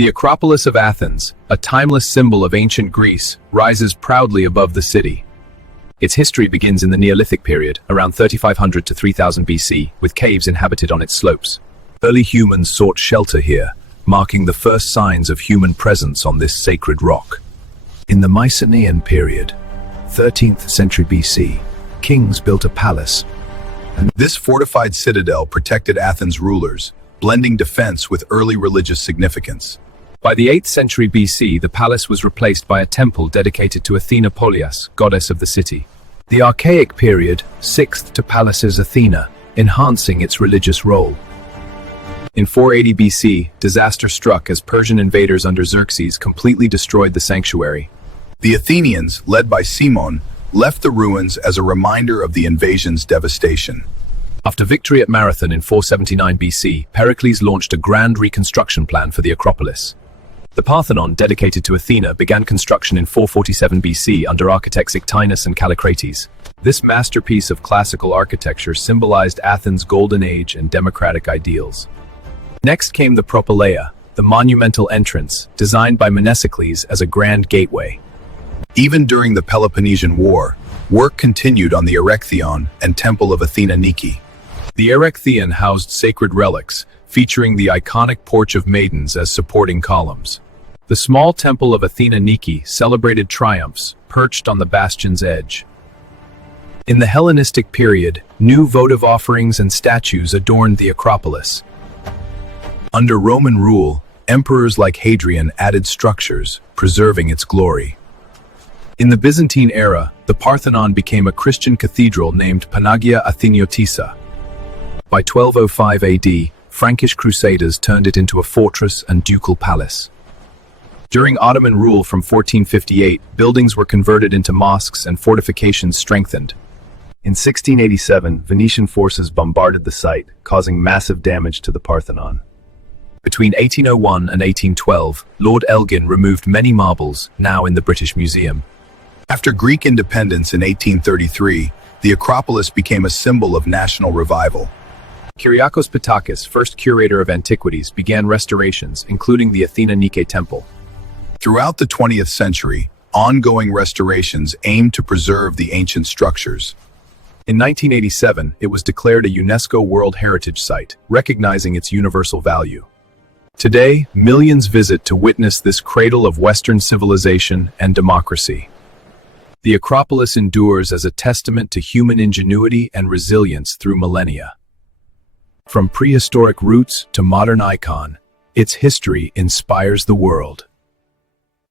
The Acropolis of Athens, a timeless symbol of ancient Greece, rises proudly above the city. Its history begins in the Neolithic period, around 3500 to 3000 BC, with caves inhabited on its slopes. Early humans sought shelter here, marking the first signs of human presence on this sacred rock. In the Mycenaean period, 13th century BC, kings built a palace. And this fortified citadel protected Athens' rulers, blending defense with early religious significance. By the 8th century BC, the palace was replaced by a temple dedicated to Athena Polias, goddess of the city. The Archaic period, 6th to Pallas's Athena, enhancing its religious role. In 480 BC, disaster struck as Persian invaders under Xerxes completely destroyed the sanctuary. The Athenians, led by Cimon, left the ruins as a reminder of the invasion's devastation. After victory at Marathon in 479 BC, Pericles launched a grand reconstruction plan for the Acropolis. The Parthenon, dedicated to Athena, began construction in 447 BC under architects Ictinus and Callicrates. This masterpiece of classical architecture symbolized Athens' golden age and democratic ideals. Next came the Propylaea, the monumental entrance, designed by Mnesicles as a grand gateway. Even during the Peloponnesian War, work continued on the Erechtheion and Temple of Athena Nike. The Erechtheion housed sacred relics, featuring the iconic Porch of Maidens as supporting columns. The small Temple of Athena Nike celebrated triumphs, perched on the bastion's edge. In the Hellenistic period, new votive offerings and statues adorned the Acropolis. Under Roman rule, emperors like Hadrian added structures, preserving its glory. In the Byzantine era, the Parthenon became a Christian cathedral named Panagia Atheniotissa. By 1205 AD, Frankish crusaders turned it into a fortress and ducal palace. During Ottoman rule from 1458, buildings were converted into mosques and fortifications strengthened. In 1687, Venetian forces bombarded the site, causing massive damage to the Parthenon. Between 1801 and 1812, Lord Elgin removed many marbles, now in the British Museum. After Greek independence in 1833, the Acropolis became a symbol of national revival. Kyriakos Pitakis, first curator of antiquities, began restorations, including the Athena Nike temple. Throughout the 20th century, ongoing restorations aimed to preserve the ancient structures. In 1987, it was declared a UNESCO World Heritage Site, recognizing its universal value. Today, millions visit to witness this cradle of Western civilization and democracy. The Acropolis endures as a testament to human ingenuity and resilience through millennia. From prehistoric roots to modern icon, its history inspires the world.